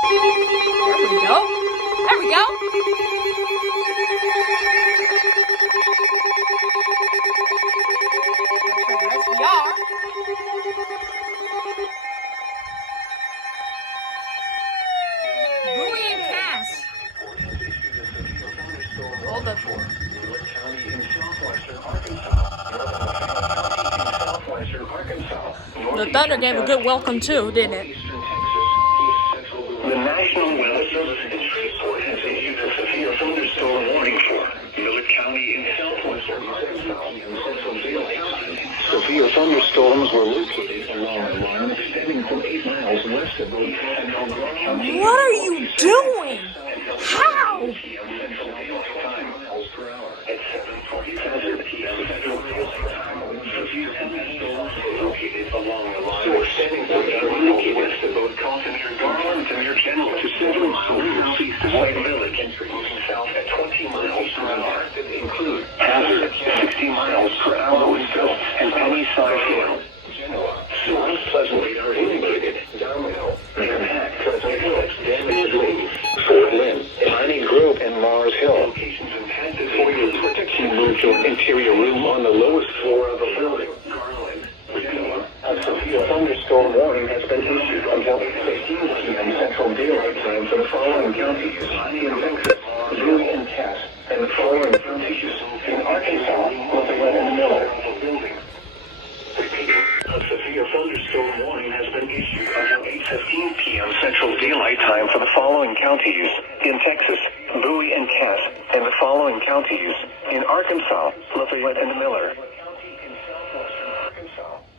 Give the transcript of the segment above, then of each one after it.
There we go. There we go. SVR. Buoy and cast. All the Thunder gave a good welcome too, didn't it? The National Weather Service in Shreveport has issued a severe thunderstorm warning for Millard County in southwestern Arkansas and central Dale County. Severe thunderstorms were located along a line extending from 8 miles west of Millard County. What are you doing? How? At 7:47 p.m. Central Dale County, severe thunderstorms were located along a line extending from 8 miles west of both Carlton and Garland to near General to several miles southeast of White Village, moving south at 20 miles per hour. Include Hazard, 60 miles per hour with Phil, and Penny-Side Hill. Genoa, Source, Pleasant Radar indicated. Downhill, Manhattan, Pleasant Hills, Damaged Leaves, Fort Lynn, Piney Grove, and Mars Hill. Locations intended for your protection. Move to an interior room on the lowest floor of the building. Garland, Genoa, a severe thunderstorm warning has been issued until 8:15 p.m. Central Daylight Time for the following counties: in Texas, Bowie and Cass, and the following counties: in Arkansas, Lafayette and Miller. Repeating, a severe thunderstorm warning has been issued until 8:15 p.m. Central Daylight Time for the following counties: in Texas, Bowie and Cass, and the following counties: in Arkansas, Lafayette and Miller.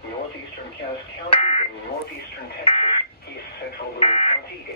Northeastern Cass County, and northeastern Texas, east central Louisiana.